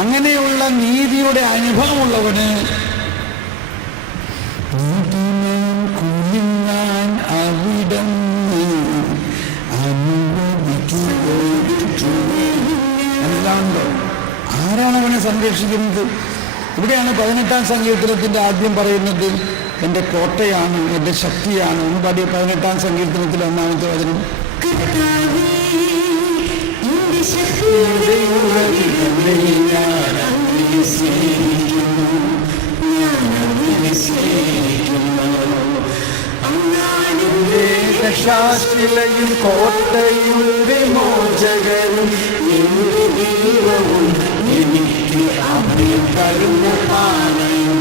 അങ്ങനെയുള്ള നീതിയുടെ അനുഭവമുള്ളവന് കുലുങ്ങാൻ അവിടം അനുവദിക്കുന്നുണ്ടോ? ആരാണ് അവനെ സംരക്ഷിക്കുന്നത്? ഇവിടെയാണ് 18-ാം സങ്കീർത്തനത്തിന്റെ ആദ്യം പറയുന്നത്, എൻ്റെ കോട്ടയാണ്, എൻ്റെ ശക്തിയാണ് എന്ന് പാടിയ 18-ാം സങ്കീർത്തനത്തിൽ 1-ാമത്തെ വചനം. ശാസ്ത്രിലയും കോട്ടയും വിമോചകനും എനിക്ക് അഭയം തരുന്ന പാലയും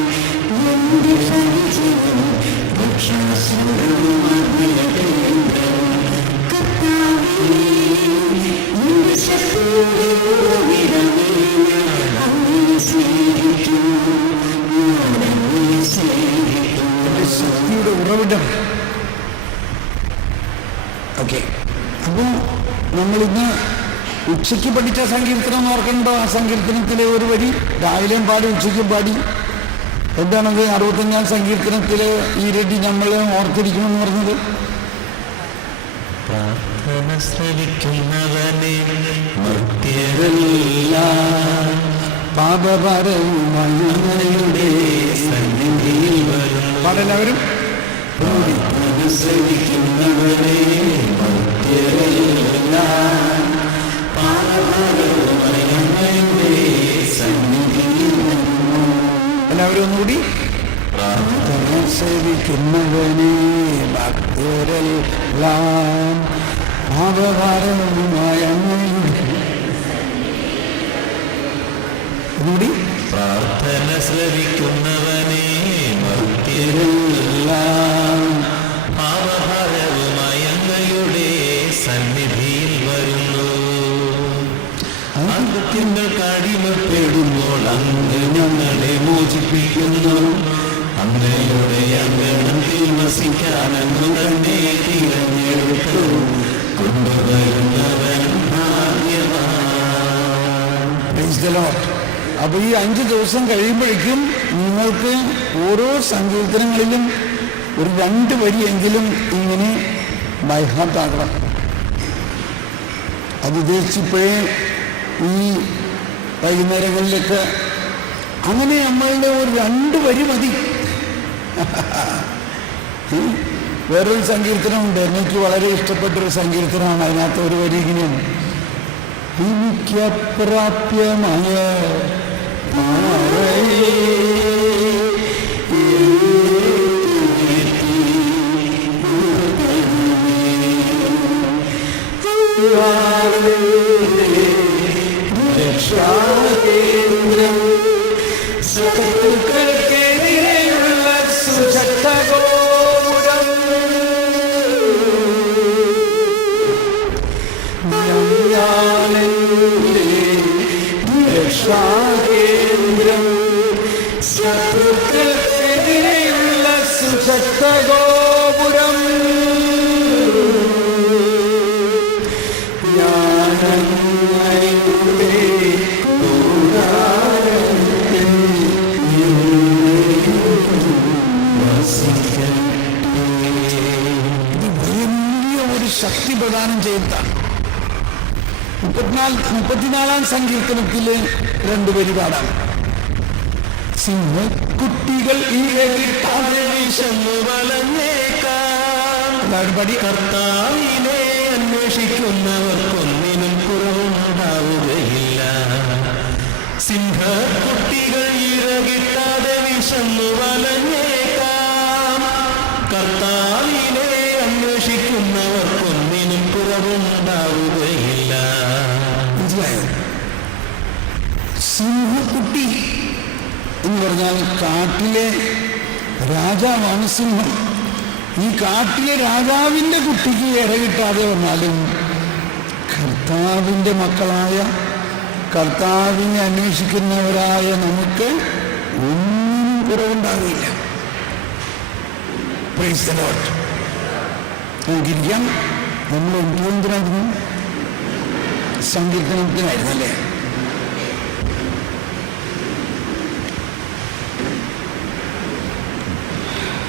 ശക്തിയുടെ ഉറവിടം. ഓക്കെ, അപ്പോൾ നമ്മളിന്ന് ഉച്ചയ്ക്ക് പഠിച്ച സങ്കീർത്തനം ഓർക്കണ്ടോ? ആ സങ്കീർത്തനത്തിലെ ഒരു വരി രാവിലെയും പാടി ഉച്ചയ്ക്കും പാടി. എന്താണത്? 65-ാം സങ്കീർത്തനത്തിലെ ഈ രടി നമ്മൾ ഓർത്തിരിക്കണമെന്ന് പറഞ്ഞത്. പ്രാർത്ഥന ശ്രവിക്കുന്നവനെ പാപപരങ്ങളുടെ സന്നിധിയിൽ വരും. പാടെല്ലാവരും. ശ്രവിക്കുന്നവനെ എല്ലാവരും ഒന്നുകൂടി. പ്രാർത്ഥന സേവിക്കുന്നവനെ ഭക്തരെല്ലാം പാപഭാരവുമായ ഒന്നുകൂടി. പ്രാർത്ഥന ശ്രവിക്കുന്നവനെ ഭക്തരെല്ലാം പാപഭാരവുമായി അങ്ങയുടെ സന്നിധിയിൽ വരുന്നു. അകൃത്യങ്ങൾക്ക് അടിമപ്പെടുമ്പോൾ അങ്ങ് ഞങ്ങളെ മോചിപ്പിക്കുന്നു. അങ്ങയുടെ അങ്കണത്തിൽ വസിക്കാൻ അങ്ങ് തന്നെ തിരഞ്ഞെടുത്തു. കൊണ്ടുവരുന്നവൻ ഭാഗ്യവാൻ. അപ്പൊ ഈ 5 ദിവസം കഴിയുമ്പോഴേക്കും നിങ്ങൾക്ക് ഓരോ സങ്കീർത്തനങ്ങളിലും ഒരു 2 വരിയെങ്കിലും ഇങ്ങനെ ബൈഹാർട്ടാക്കണം. അത് ഉദ്ദേശിച്ചപ്പോഴേ ഈ വൈകുന്നേരങ്ങളിലൊക്കെ അങ്ങനെ നമ്മളുടെ ഒരു 2 വരി മതി. വേറൊരു സങ്കീർത്തനമുണ്ട്, എനിക്ക് വളരെ ഇഷ്ടപ്പെട്ടൊരു സങ്കീർത്തനമാണ്. അതിനകത്ത് ഒരു വരി ഇങ്ങനെയാണ്: എനിക്കപ്രാപ്യമായ രക്ഷാകേന്ദ്രം ശത്രുക്കൾക്കെതിരെയുള്ള സുശക്തഗോപുരം രക്ഷാകേന്ദ്രം ശത്രുക്കൾക്കെതിരെയുള്ള സുശക്തഗോപുരം ശക്തി പ്രദാനം ചെയ്താണ്. 34-ാം സങ്കീർത്തനത്തില് 2 വരി പാടാം. സിംഹക്കുട്ടികൾ പടി കർത്താവിനെ അന്വേഷിക്കുന്നവർക്കൊന്നിനും കുറവുണ്ടാവുകയില്ല. സിംഹക്കുട്ടികൾ ഇരകിട്ടാതെ വിശന്നു വലഞ്ഞേക്കാം. കർത്താവിനെ അന്വേഷിക്കുന്നവർക്കൊന്നിനും കുറവുണ്ടാവുകയില്ല. മനസ്സിലായോ? സിംഹക്കുട്ടി എന്ന് പറഞ്ഞാൽ കാട്ടിലെ രാജാവാണ് സിംഹം. ഈ കാട്ടിലെ രാജാവിൻ്റെ കുട്ടിക്ക് ഇര കിട്ടാതെ വന്നാലും കർത്താവിൻ്റെ മക്കളായ, കർത്താവിനെ അന്വേഷിക്കുന്നവരായ നമുക്ക് ഒന്നും കുറവുണ്ടാകില്ല. Praise the Lord. നമുക്കിരിക്കാം. നമ്മൾ എന്തിനായിരുന്നു? സങ്കീർത്തനത്തിനായിരുന്നല്ലേ?